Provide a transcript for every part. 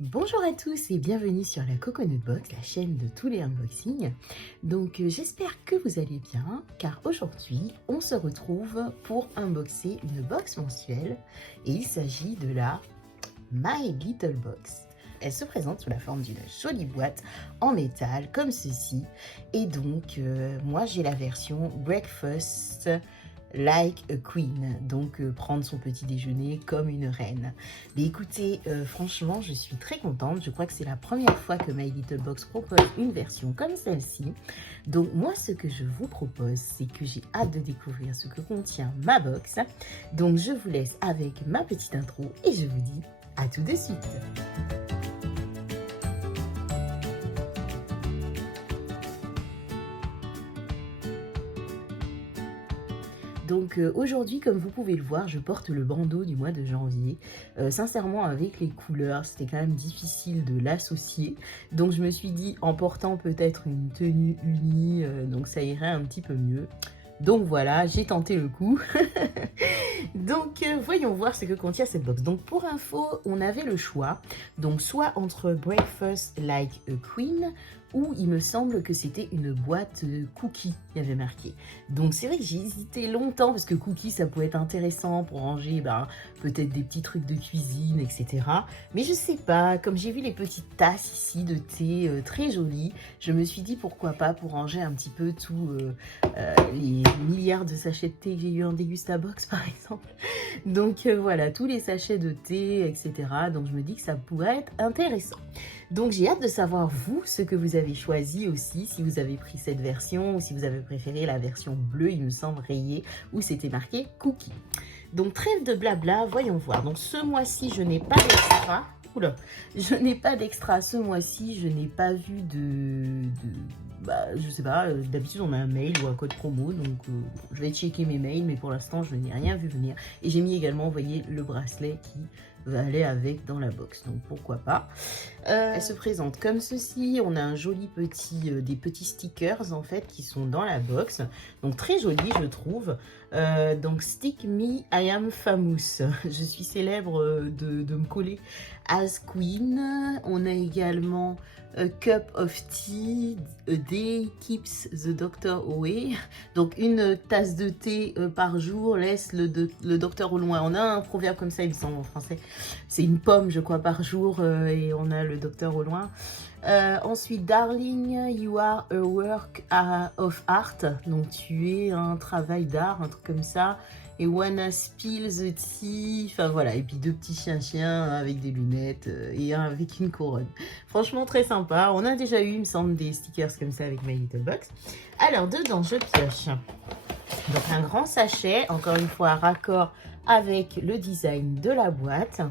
Bonjour à tous et bienvenue sur la Coconut Box, la chaîne de tous les unboxings. Donc j'espère que vous allez bien car aujourd'hui on se retrouve pour unboxer une box mensuelle et il s'agit de la My Little Box. Elle se présente sous la forme d'une jolie boîte en métal comme ceci et donc moi j'ai la version Breakfast Like a Queen, donc prendre son petit déjeuner comme une reine. Mais écoutez, franchement, je suis très contente. Je crois que c'est la première fois que My Little Box propose une version comme celle-ci. Donc moi, ce que je vous propose, c'est que j'ai hâte de découvrir ce que contient ma box. Donc je vous laisse avec ma petite intro et je vous dis à tout de suite. Donc aujourd'hui, comme vous pouvez le voir, je porte le bandeau du mois de janvier. Sincèrement, avec les couleurs, c'était quand même difficile de l'associer. Donc je me suis dit, en portant peut-être une tenue unie, donc ça irait un petit peu mieux. Donc voilà, j'ai tenté le coup. Donc voyons voir ce que contient cette box. Donc pour info, on avait le choix. Donc soit entre Breakfast Like a Queen ou il me semble que c'était une boîte cookie, il y avait marqué. Donc c'est vrai que j'ai hésité longtemps parce que cookie ça pouvait être intéressant pour ranger peut-être des petits trucs de cuisine, etc. Mais je sais pas, comme j'ai vu les petites tasses ici de thé très jolies, je me suis dit pourquoi pas pour ranger un petit peu tous les milliards de sachets de thé que j'ai eu en Dégustabox par exemple. Donc voilà, tous les sachets de thé, etc. Donc je me dis que ça pourrait être intéressant. Donc j'ai hâte de savoir vous, ce que vous avez choisi aussi, si vous avez pris cette version ou si vous avez préféré la version bleue, il me semble rayée, où c'était marqué cookie. Donc trêve de blabla, voyons voir. Donc ce mois-ci, je n'ai pas d'extra. Oula, je n'ai pas d'extra ce mois-ci, je n'ai pas vu je sais pas, d'habitude on a un mail ou un code promo, donc je vais checker mes mails, mais pour l'instant je n'ai rien vu venir. Et j'ai mis également, vous voyez, le bracelet qui va aller avec dans la box, donc pourquoi pas. Elle se présente comme ceci, on a un joli petit, des petits stickers en fait qui sont dans la box, donc très joli je trouve. Donc Stick Me, I Am Famous, je suis célèbre de me coller as Queen. On a également A Cup of Tea, A Day Keeps the Doctor Away. Donc une tasse de thé par jour laisse le docteur au loin. On a un proverbe comme ça il me semble en français. C'est une pomme je crois par jour et on a le docteur au loin. Ensuite, Darling, you are a work of art. Donc, tu es un travail d'art, un truc comme ça. Et Wanna spill the tea. Enfin, voilà. Et puis, deux petits chiens avec des lunettes et un avec une couronne. Franchement, très sympa. On a déjà eu, il me semble, des stickers comme ça avec My Little Box. Alors, dedans, je pioche. Donc, un grand sachet. Encore une fois, raccord avec le design de la boîte.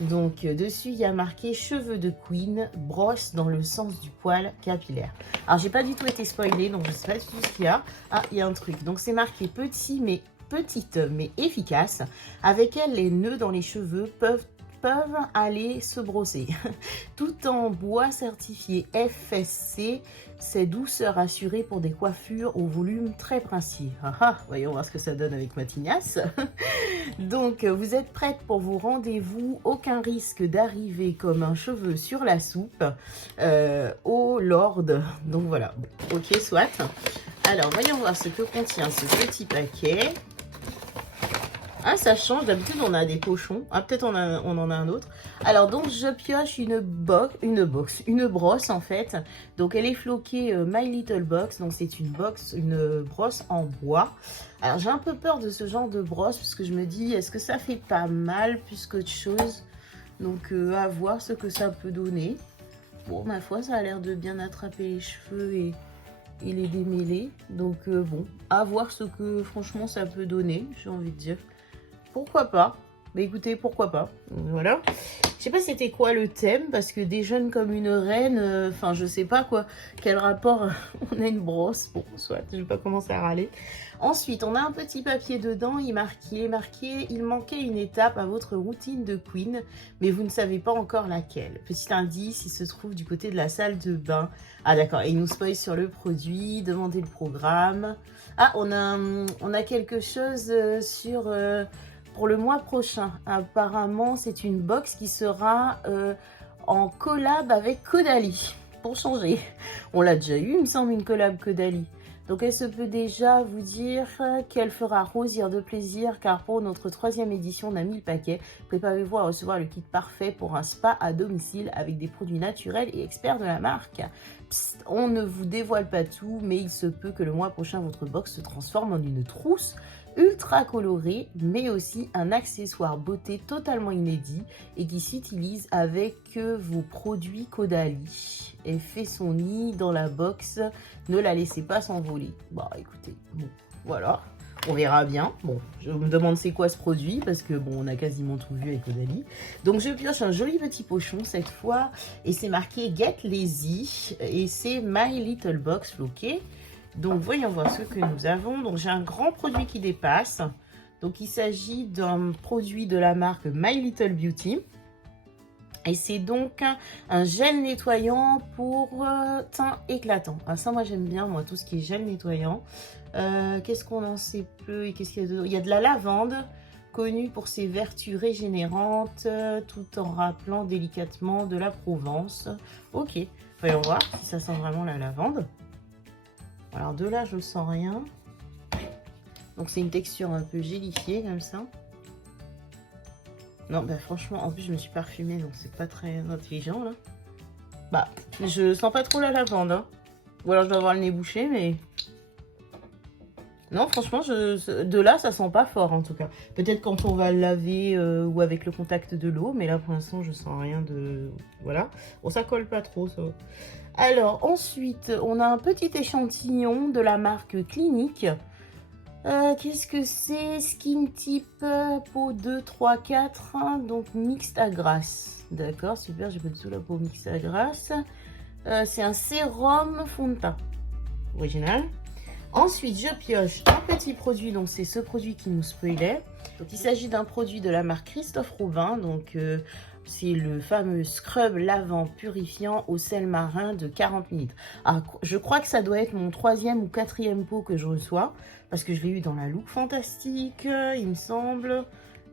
Donc dessus il y a marqué cheveux de Queen, brosse dans le sens du poil capillaire. Alors j'ai pas du tout été spoilée, donc je sais pas du tout ce qu'il y a. Ah, il y a un truc. Donc c'est marqué petite mais efficace. Avec elle, les nœuds dans les cheveux peuvent aller se brosser. Tout en bois certifié FSC, c'est douceur assurée pour des coiffures au volume très princier. Voyons voir ce que ça donne avec ma tignasse. Donc, vous êtes prête pour vos rendez-vous. Aucun risque d'arriver comme un cheveu sur la soupe au Lord. Donc voilà, ok, soit. Alors, voyons voir ce que contient ce petit paquet. Ah, ça change. D'habitude, on a des pochons. Ah, peut-être on en a un autre. Alors, donc, je pioche une brosse, en fait. Donc, elle est floquée My Little Box. Donc, c'est une brosse en bois. Alors, j'ai un peu peur de ce genre de brosse parce que je me dis, est-ce que ça fait pas mal plus qu'autre chose? Donc, à voir ce que ça peut donner. Bon, ma foi, ça a l'air de bien attraper les cheveux et les démêler. Donc, bon, à voir ce que, franchement, ça peut donner, j'ai envie de dire. Pourquoi pas? Bah écoutez, pourquoi pas? Voilà. Je sais pas c'était quoi le thème, parce que des jeunes comme une reine, enfin je sais pas quoi, quel rapport on a une brosse. Bon, soit, je vais pas commencer à râler. Ensuite, on a un petit papier dedans, il est marqué, il manquait une étape à votre routine de Queen, mais vous ne savez pas encore laquelle. Petit indice, il se trouve du côté de la salle de bain. Ah d'accord, et il nous spoil sur le produit, demandez le programme. Ah, on a quelque chose pour le mois prochain. Apparemment, c'est une box qui sera en collab avec Caudalie, pour changer. On l'a déjà eu, il me semble, une collab Caudalie. Donc elle se peut déjà vous dire qu'elle fera rosir de plaisir, car pour notre 3e édition d'un 1000 paquets, préparez-vous à recevoir le kit parfait pour un spa à domicile avec des produits naturels et experts de la marque. Psst, on ne vous dévoile pas tout, mais il se peut que le mois prochain votre box se transforme en une trousse ultra colorée, mais aussi un accessoire beauté totalement inédit et qui s'utilise avec vos produits Caudalie. Elle fait son nid dans la box, ne la laissez pas s'envoler. Bon, écoutez, bon, voilà, on verra bien. Bon, je me demande c'est quoi ce produit, parce que bon, on a quasiment tout vu avec Caudalie. Donc je pioche un joli petit pochon cette fois, et c'est marqué Get Lazy, et c'est My Little Box floqué. Donc voyons voir ce que nous avons. Donc j'ai un grand produit qui dépasse. Donc il s'agit d'un produit de la marque My Little Beauty. Et c'est donc un gel nettoyant pour teint éclatant. Ah, ça moi j'aime bien, moi tout ce qui est gel nettoyant. Qu'est-ce qu'on en sait peu et qu'est-ce qu'il y a dedans? Il y a de la lavande, connue pour ses vertus régénérantes, tout en rappelant délicatement de la Provence. Ok, voyons voir si ça sent vraiment la lavande. Alors de là, je sens rien. Donc c'est une texture un peu gélifiée comme ça. Non, bah franchement, en plus je me suis parfumée, donc c'est pas très intelligent là. Bah, je sens pas trop la lavande. Hein. Ou alors je dois avoir le nez bouché, mais... Non, franchement, de là, ça sent pas fort en tout cas. Peut-être quand on va le laver ou avec le contact de l'eau, mais là pour l'instant, je sens rien de... Voilà. Bon, ça colle pas trop, ça. Alors, ensuite, on a un petit échantillon de la marque Clinique. Qu'est-ce que c'est? Skin type peau 2, 3, 4. Hein, donc, mixte à grasse. D'accord, super, j'ai pas du tout la peau mixte à grasse. C'est un sérum fond de teint. Original. Ensuite, je pioche un petit produit. Donc, c'est ce produit qui nous spoilait. Donc, il s'agit d'un produit de la marque Christophe Robin. Donc, c'est le fameux scrub lavant purifiant au sel marin de 40 ml. Alors, je crois que ça doit être mon 3e ou 4e pot que je reçois. Parce que je l'ai eu dans la Look Fantastique, il me semble.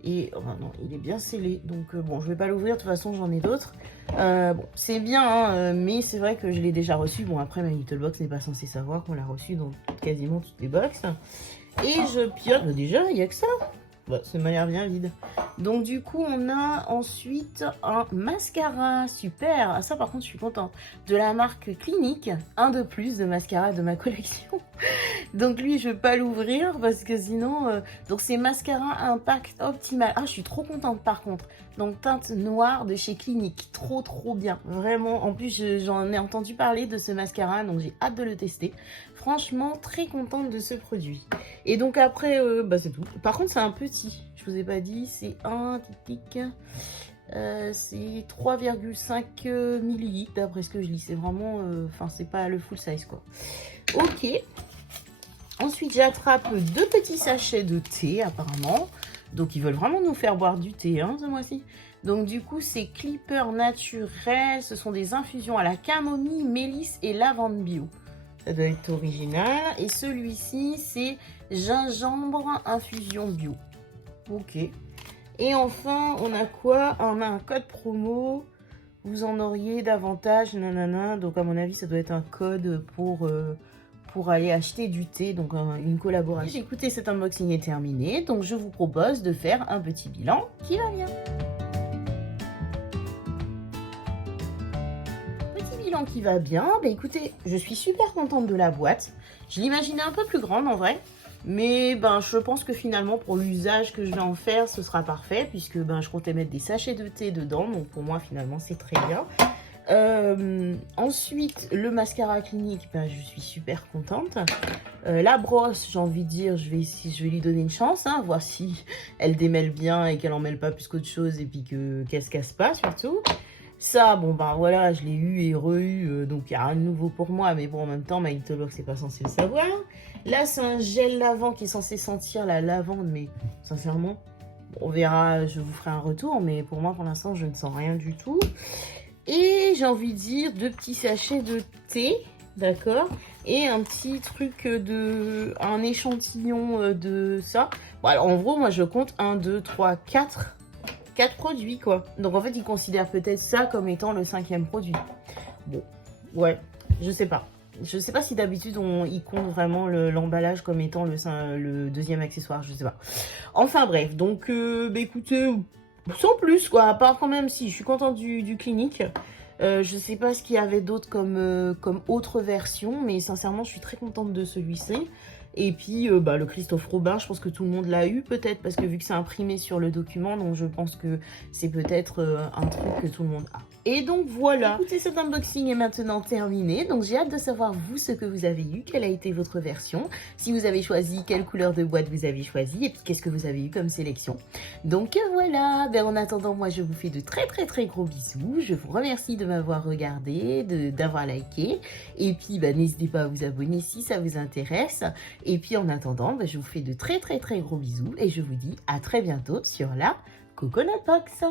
Et oh non, il est bien scellé. Donc bon, je vais pas l'ouvrir. De toute façon, j'en ai d'autres. Bon, c'est bien, hein, mais c'est vrai que je l'ai déjà reçu. Bon, après, ma Little Box n'est pas censée savoir qu'on l'a reçu dans quasiment toutes les box. Et je pioche. Déjà, il n'y a que ça. Bah, ça m'a l'air bien vide. Donc du coup, on a ensuite un mascara. Super. Ah, ça, par contre, je suis contente. De la marque Clinique. Un de plus de mascara de ma collection. Donc lui, je ne vais pas l'ouvrir parce que sinon... Donc c'est mascara impact optimal. Ah, je suis trop contente par contre. Donc teinte noire de chez Clinique. Trop bien. Vraiment. En plus, j'en ai entendu parler de ce mascara. Donc j'ai hâte de le tester. Franchement, très contente de ce produit. Et donc après, bah, c'est tout. Par contre, c'est un petit. Je vous ai pas dit. C'est un tic. C'est 3,5 ml d'après ce que je lis. C'est vraiment... Enfin, c'est pas le full size quoi. Ok. Ensuite, j'attrape 2 petits sachets de thé, apparemment. Donc, ils veulent vraiment nous faire boire du thé, hein, ce mois-ci. Donc, du coup, c'est Clipper naturel. Ce sont des infusions à la camomille, mélisse et lavande bio. Ça doit être original. Et celui-ci, c'est gingembre infusion bio. Ok. Et enfin, on a quoi? On a un code promo. Vous en auriez davantage, nanana. Donc, à mon avis, ça doit être un code pour aller acheter du thé, donc une collaboration. Écoutez, cet unboxing est terminé, donc je vous propose de faire un petit bilan qui va bien. Petit bilan qui va bien, bah écoutez, je suis super contente de la boîte. Je l'imaginais un peu plus grande en vrai, mais ben je pense que finalement pour l'usage que je vais en faire, ce sera parfait, puisque ben je comptais mettre des sachets de thé dedans, donc pour moi finalement c'est très bien. Ensuite, le mascara Clinique, ben, je suis super contente. La brosse, j'ai envie de dire, je vais lui donner une chance, hein, voir si elle démêle bien et qu'elle en mêle pas plus qu'autre chose et puis qu'elle se casse pas surtout. Ça, bon ben voilà, je l'ai eu et re-eu, donc il n'y a rien de nouveau pour moi, mais bon en même temps, ma Little Box c'est pas censé le savoir. Là, c'est un gel lavant qui est censé sentir la lavande, mais sincèrement, on verra, je vous ferai un retour, mais pour moi pour l'instant, je ne sens rien du tout. Et j'ai envie de dire 2 petits sachets de thé, d'accord? Et un petit truc un échantillon de ça. Bon, alors en gros, moi je compte 1, 2, 3, 4 4 produits, quoi. Donc en fait, ils considèrent peut-être ça comme étant le 5e produit. Bon, ouais, je sais pas. Je sais pas si d'habitude ils comptent vraiment l'emballage comme étant le 2e accessoire, je sais pas. Enfin bref, donc bah écoutez, sans plus quoi, à part quand même si je suis contente du clinique. Je sais pas ce qu'il y avait d'autre comme autre version, mais sincèrement je suis très contente de celui-ci. Et puis bah, le Christophe Robin, je pense que tout le monde l'a eu peut-être, parce que vu que c'est imprimé sur le document, donc je pense que c'est peut-être un truc que tout le monde a. Et donc voilà, écoutez, cet unboxing est maintenant terminé, donc j'ai hâte de savoir vous ce que vous avez eu, quelle a été votre version, si vous avez choisi, quelle couleur de boîte vous avez choisi, et puis qu'est-ce que vous avez eu comme sélection. Donc voilà, ben, en attendant, moi je vous fais de très gros bisous, je vous remercie de m'avoir regardé, d'avoir liké, et puis ben, n'hésitez pas à vous abonner si ça vous intéresse, et puis en attendant, ben, je vous fais de très gros bisous, et je vous dis à très bientôt sur la Coconut Box.